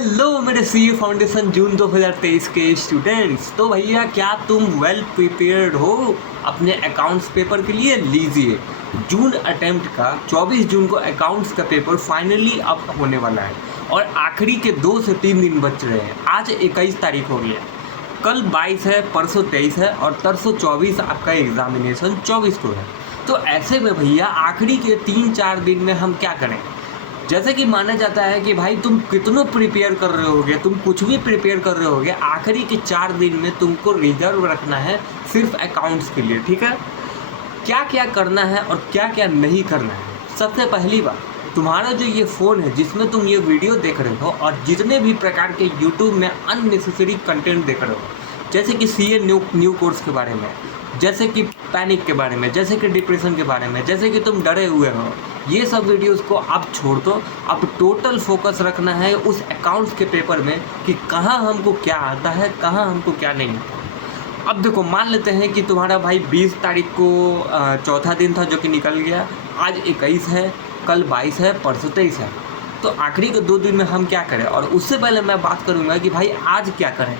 Hello मेरे CA foundation जून 2023 के students. तो भैया क्या तुम वेल प्रिपेयर्ड हो अपने अकाउंट्स पेपर के लिए? लीजिए, जून अटेम्प्ट का 24 जून को अकाउंट्स का पेपर फाइनली अब होने वाला है और आखिरी के 2 से 3 दिन बच रहे हैं। आज 21 तारीख हो गया, कल 22 है, परसों 23 है और तरसों 24 आपका एग्जामिनेशन 24 को है। तो ऐसे में भैया आखिरी के 3-4 दिन में हम क्या करें? जैसे कि माना जाता है कि भाई तुम कितनों प्रिपेयर कर रहे होगे, तुम कुछ भी प्रिपेयर कर रहे होगे, आखिरी के 4 दिन में तुमको रिजर्व रखना है सिर्फ अकाउंट्स के लिए। ठीक है, क्या क्या करना है और क्या क्या नहीं करना है। सबसे पहली बात, तुम्हारा जो ये फ़ोन है जिसमें तुम ये वीडियो देख रहे हो और जितने भी प्रकार के यूट्यूब में अननेसेसरी कंटेंट देख रहे हो, जैसे कि सीए न्यू कोर्स के बारे में, जैसे कि पैनिक के बारे में, जैसे कि डिप्रेशन के बारे में, जैसे कि तुम डरे हुए हो, ये सब वीडियोस को आप छोड़ दो। अब टोटल फोकस रखना है उस अकाउंट्स के पेपर में कि कहाँ हमको क्या आता है, कहाँ हमको क्या नहीं आता। अब देखो, मान लेते हैं कि तुम्हारा भाई 20 तारीख को चौथा दिन था जो कि निकल गया, आज 21 है, कल 22 है, परसों 23 है। तो आखिरी के 2 दिन में हम क्या करें? और उससे पहले मैं बात करूँगा कि भाई आज क्या करें।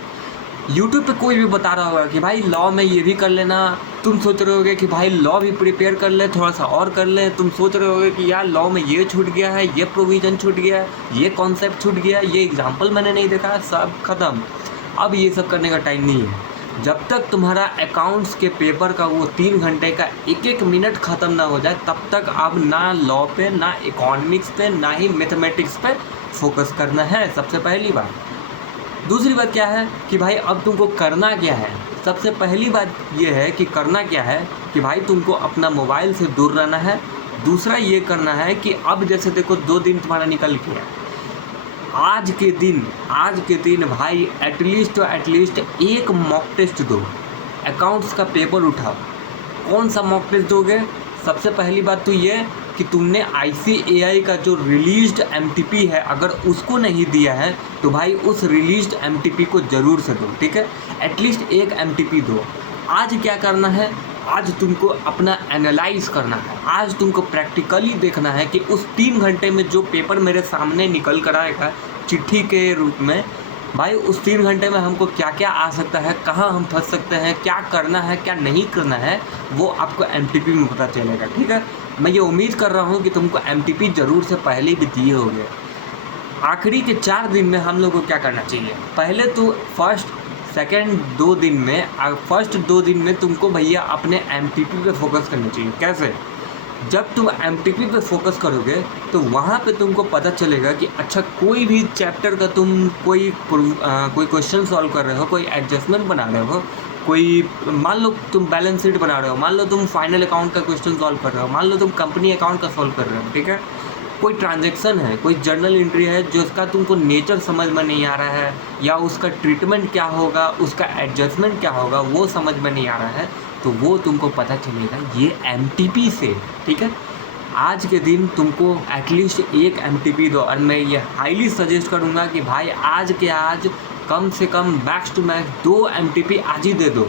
यूट्यूब पे कोई भी बता रहा होगा कि भाई लॉ में ये भी कर लेना, तुम सोच रहे होगे कि भाई लॉ भी प्रिपेयर कर ले, थोड़ा सा और कर ले। तुम सोच रहे होगे कि यार लॉ में ये छूट गया है, ये प्रोविज़न छूट गया, ये कॉन्सेप्ट छूट गया, ये एग्जाम्पल मैंने नहीं देखा, सब खत्म। अब ये सब करने का टाइम नहीं है। जब तक तुम्हारा अकाउंट्स के पेपर का वो 3 घंटे का एक मिनट ख़त्म ना हो जाए, तब तक अब ना लॉ पे, ना इकोनॉमिक्स पे, ना ही मैथमेटिक्स पे फोकस करना है। सबसे पहली बात। दूसरी बात क्या है कि भाई अब तुमको करना क्या है? सबसे पहली बात ये है कि करना क्या है कि भाई तुमको अपना मोबाइल से दूर रहना है। दूसरा ये करना है कि अब जैसे देखो 2 दिन तुम्हारा निकल गया, आज के दिन भाई एटलीस्ट एक मॉक टेस्ट दो, अकाउंट्स का पेपर उठाओ। कौन सा मॉक टेस्ट दोगे? सबसे पहली बात तो ये कि तुमने ICAI का जो रिलीज्ड MTP है, अगर उसको नहीं दिया है तो भाई उस रिलीज्ड MTP को ज़रूर से दो। ठीक है, एटलीस्ट एक MTP दो। आज क्या करना है? आज तुमको अपना एनालाइज करना है। आज तुमको प्रैक्टिकली देखना है कि उस 3 घंटे में जो पेपर मेरे सामने निकल कर आएगा चिट्ठी के रूप में, भाई उस 3 घंटे में हमको क्या क्या आ सकता है, कहाँ हम फंस सकते हैं, क्या करना है, क्या नहीं करना है, वो आपको MTP में पता चलेगा। ठीक है, मैं ये उम्मीद कर रहा हूँ कि तुमको MTP ज़रूर से पहले भी दिए होंगे। आखिरी के 4 दिन में हम लोग को क्या करना चाहिए? पहले तो फर्स्ट 2 दिन में तुमको भैया अपने MTP पे फोकस करना चाहिए। कैसे? जब तुम MTP पे फोकस करोगे तो वहाँ पे तुमको पता चलेगा कि अच्छा, कोई भी चैप्टर का तुम कोई क्वेश्चन सॉल्व कर रहे हो, कोई एडजस्टमेंट बना रहे हो, कोई मान लो तुम बैलेंस शीट बना रहे हो, मान लो तुम फाइनल अकाउंट का क्वेश्चन सॉल्व कर रहे हो, मान लो तुम कंपनी अकाउंट का सॉल्व कर रहे हो। ठीक है, कोई ट्रांजैक्शन है, कोई जर्नल एंट्री है जो उसका तुमको नेचर समझ में नहीं आ रहा है, या उसका ट्रीटमेंट क्या होगा, उसका एडजस्टमेंट क्या होगा, वो समझ में नहीं आ रहा है, तो वो तुमको पता चलेगा ये MTP से। ठीक है, आज के दिन तुमको एटलीस्ट एक MTP दो। और मैं ये हाईली सजेस्ट करूँगा कि भाई आज के आज कम से कम मैक्स टू मैक्स 2 MTP आज ही दे दो।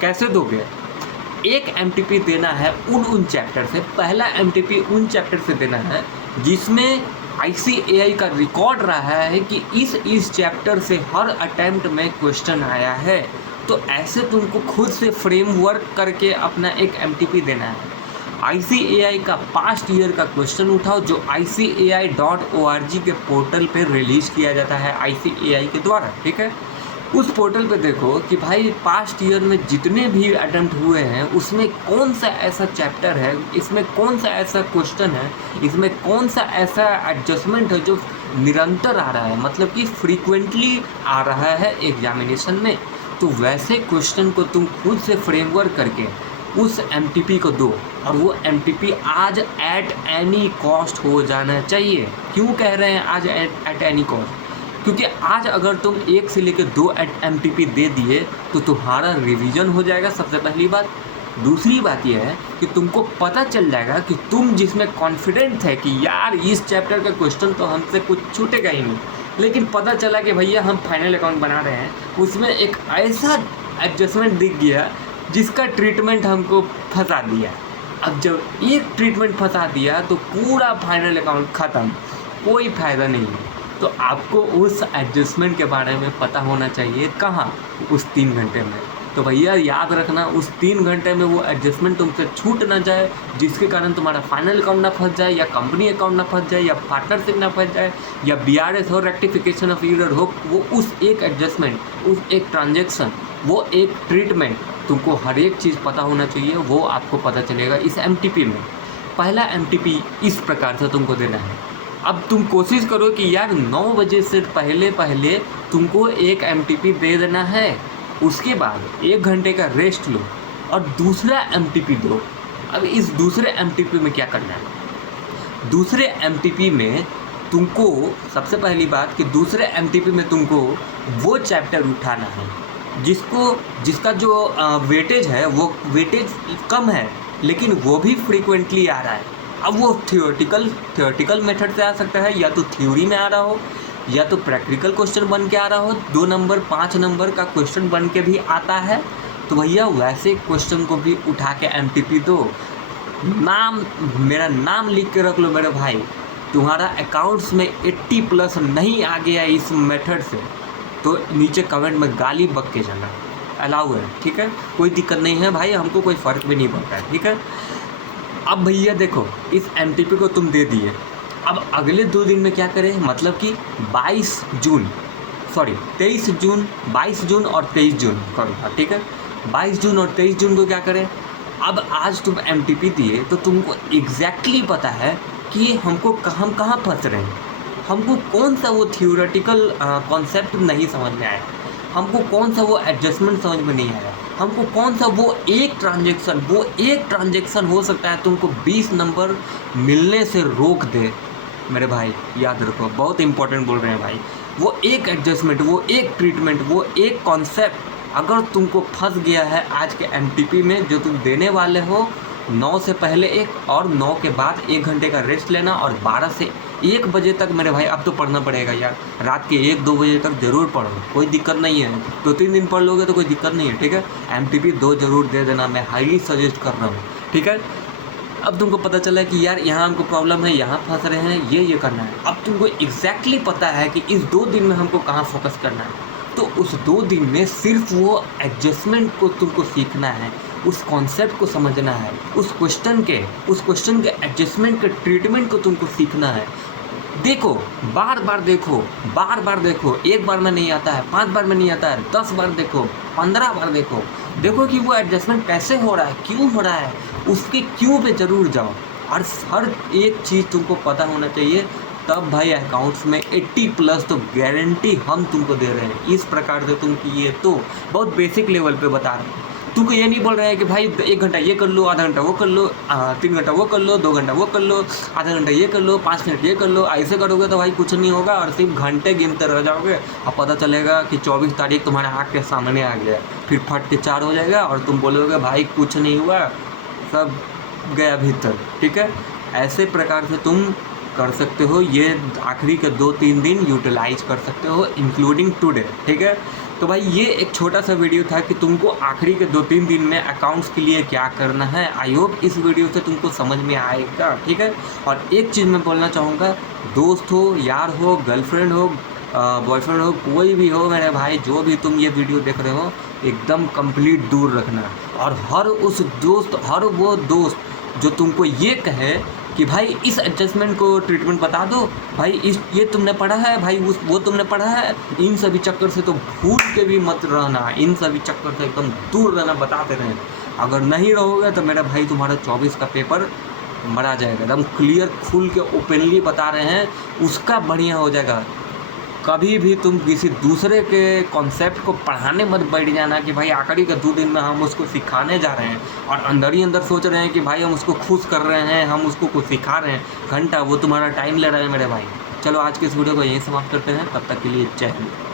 कैसे दोगे? एक MTP देना है उन चैप्टर से। पहला MTP उन चैप्टर से देना है जिसमें ICAI का रिकॉर्ड रहा है कि इस चैप्टर से हर अटेम्प्ट में क्वेश्चन आया है। तो ऐसे तुमको खुद से फ्रेमवर्क करके अपना एक MTP देना है। ICAI का पास्ट ईयर का क्वेश्चन उठाओ जो ICAI.org के पोर्टल पे रिलीज़ किया जाता है ICAI के द्वारा। ठीक है, उस पोर्टल पे देखो कि भाई पास्ट ईयर में जितने भी अटेम्प्ट हुए हैं उसमें कौन सा ऐसा चैप्टर है, इसमें कौन सा ऐसा क्वेश्चन है, इसमें कौन सा ऐसा एडजस्टमेंट है जो निरंतर आ रहा है, मतलब कि फ्रीक्वेंटली आ रहा है एग्जामिनेशन में। तो वैसे क्वेश्चन को तुम खुद से फ्रेमवर्क करके उस MTP को दो, और वो MTP आज एट एनी कॉस्ट हो जाना चाहिए। क्यों कह रहे हैं आज एट एनी कॉस्ट? क्योंकि आज अगर तुम 1 से लेकर 2 MTP दे दिए तो तुम्हारा रिवीजन हो जाएगा, सबसे पहली बात। दूसरी बात यह है कि तुमको पता चल जाएगा कि तुम जिसमें कॉन्फिडेंट है कि यार इस चैप्टर का क्वेश्चन तो हमसे कुछ छूटेगा ही नहीं, लेकिन पता चला कि भैया हम फाइनल अकाउंट बना रहे हैं, उसमें एक ऐसा एडजस्टमेंट दिख गया जिसका ट्रीटमेंट हमको फंसा दिया। अब जब एक ट्रीटमेंट फंसा दिया तो पूरा फाइनल अकाउंट ख़त्म, कोई फ़ायदा नहीं है। तो आपको उस एडजस्टमेंट के बारे में पता होना चाहिए कहाँ, उस 3 घंटे में। तो भैया याद रखना, उस 3 घंटे में वो एडजस्टमेंट तुमसे छूट ना जाए, जिसके कारण तुम्हारा फाइनल अकाउंट ना फंस जाए, या कंपनी अकाउंट ना फंस जाए, या पार्टनरशिप ना फंस जाए, या BRS हो, रेक्टिफिकेशन ऑफ एरर हो। वो उस एक एडजस्टमेंट, उस एक ट्रांजेक्शन, वो एक ट्रीटमेंट, तुमको हर एक चीज़ पता होना चाहिए। वो आपको पता चलेगा इस MTP में। पहला MTP इस प्रकार से तुमको देना है। अब तुम कोशिश करो कि यार 9 बजे से पहले पहले तुमको एक MTP दे देना है, उसके बाद 1 घंटे का रेस्ट लो और दूसरा MTP दो। अब इस दूसरे MTP में क्या करना है? दूसरे MTP में तुमको सबसे पहली बात कि दूसरे MTP में तुमको वो चैप्टर उठाना है जिसका जो वेटेज है, वो वेटेज कम है, लेकिन वो भी फ्रीक्वेंटली आ रहा है। अब वो थियोरेटिकल मेथड से आ सकता है, या तो थ्योरी में आ रहा हो, या तो प्रैक्टिकल क्वेश्चन बन के आ रहा हो। 2 नंबर 5 नंबर का क्वेश्चन बन के भी आता है। तो भैया वैसे क्वेश्चन को भी उठा के MTP दो। मेरा नाम लिख के रख लो मेरे भाई। तुम्हारा अकाउंट्स में 80+ नहीं आ गया इस मेथड से, तो नीचे कमेंट में गाली बक के जाना, अलाउ है, ठीक है? कोई दिक्कत नहीं है भाई, हमको कोई फ़र्क भी नहीं पड़ता है, ठीक है? अब भैया देखो, इस MTP को तुम दे दिए। अब अगले 2 दिन में क्या करें? मतलब कि 22 जून और 23 जून करूँगा, ठीक है? 22 जून और 23 जून को क्या करें? अब आज तुम MTP दिए तो तुमको एग्जैक्टली पता है कि हम कहाँ फंस रहे हैं, हमको कौन सा वो थियोरेटिकल कॉन्सेप्ट नहीं समझ में आया, हमको कौन सा वो एडजस्टमेंट समझ में नहीं आया, हमको कौन सा वो एक ट्रांजेक्शन हो सकता है तुमको 20 नंबर मिलने से रोक दे। मेरे भाई याद रखो, बहुत इंपॉर्टेंट बोल रहे हैं भाई। वो एक एडजस्टमेंट, वो एक ट्रीटमेंट, वो एक कॉन्सेप्ट अगर तुमको फंस गया है आज के MTP में जो तुम देने वाले हो, 9 से पहले 1 और 9 के बाद 1 घंटे का रेस्ट लेना, और 12 से 1 बजे तक मेरे भाई अब तो पढ़ना पड़ेगा यार। रात के 1-2 बजे तक ज़रूर पढ़ो, कोई दिक्कत नहीं है। 2-3 दिन पढ़ लोगे तो कोई दिक्कत नहीं है, ठीक है? MTP 2 ज़रूर दे देना, मैं हाईली सजेस्ट कर रहा हूँ, ठीक है? अब तुमको पता चला कि यार यहाँ हमको प्रॉब्लम है, यहाँ फंस रहे हैं, ये करना है। अब तुमको एग्जैक्टली पता है कि इस 2 दिन में हमको कहाँ फोकस करना है, तो उस 2 दिन में सिर्फ वो एडजस्टमेंट को तुमको सीखना है, उस कॉन्सेप्ट को समझना है, उस क्वेश्चन के एडजस्टमेंट के ट्रीटमेंट को तुमको सीखना है। देखो, बार बार देखो, 1 बार में नहीं आता है, 5 बार में नहीं आता है, 10 बार देखो, 15 बार देखो कि वो एडजस्टमेंट कैसे हो रहा है, क्यों हो रहा है, उसके क्यों पे ज़रूर जाओ। और हर एक चीज़ तुमको पता होना चाहिए, तब भाई अकाउंट्स में 80+ तो गारंटी हम तुमको दे रहे हैं। इस प्रकार से तुम किए तो बहुत बेसिक लेवल पे बता रहे हैं। तुमको ये नहीं बोल रहे हैं कि भाई 1 घंटा ये कर लो, आधा घंटा वो कर लो, 3 घंटा वो कर लो, 2 घंटा वो कर लो, आधा घंटा ये कर लो, 5 मिनट ये कर लो। ऐसे करोगे तो भाई कुछ नहीं होगा और सिर्फ घंटे गिनते रह जाओगे। अब पता चलेगा कि 24 तारीख तुम्हारे आँख के सामने आ गया, फिर फट के 4 हो जाएगा और तुम बोलोगे भाई कुछ नहीं हुआ, सब गया भीतर, ठीक है? ऐसे प्रकार से तुम कर सकते हो। ये आखिरी के 2-3 दिन यूटिलाइज कर सकते हो, इंक्लूडिंग टुडे, ठीक है? तो भाई ये एक छोटा सा वीडियो था कि तुमको आखिरी के 2-3 दिन में अकाउंट्स के लिए क्या करना है। आई होप इस वीडियो से तुमको समझ में आएगा, ठीक है? और एक चीज़ मैं बोलना चाहूँगा, दोस्त हो, यार हो, गर्लफ्रेंड हो, बॉयफ्रेंड हो, कोई भी हो मेरे भाई, जो भी तुम ये वीडियो देख रहे हो, एकदम कंप्लीट दूर रखना। और हर वो दोस्त जो तुमको ये कहे कि भाई इस एडजस्टमेंट को ट्रीटमेंट बता दो, भाई ये तुमने पढ़ा है, भाई वो तुमने पढ़ा है, इन सभी चक्कर से तो भूल के भी मत रहना, इन सभी चक्कर से एकदम दूर रहना, बताते रहें। अगर नहीं रहोगे तो मेरा भाई तुम्हारा 24 का पेपर मरा जाएगा, एकदम क्लियर खुल के ओपनली बता रहे हैं, उसका बढ़िया हो जाएगा। कभी भी तुम किसी दूसरे के कॉन्सेप्ट को पढ़ाने मत बैठ जाना कि भाई आखिरी के 2 दिन में हम उसको सिखाने जा रहे हैं और अंदर ही अंदर सोच रहे हैं कि भाई हम उसको खुश कर रहे हैं, हम उसको कुछ सिखा रहे हैं। घंटा वो तुम्हारा टाइम ले रहा है मेरे भाई। चलो आज के इस वीडियो को यहीं समाप्त करते हैं, तब तक के लिए जय हिंद।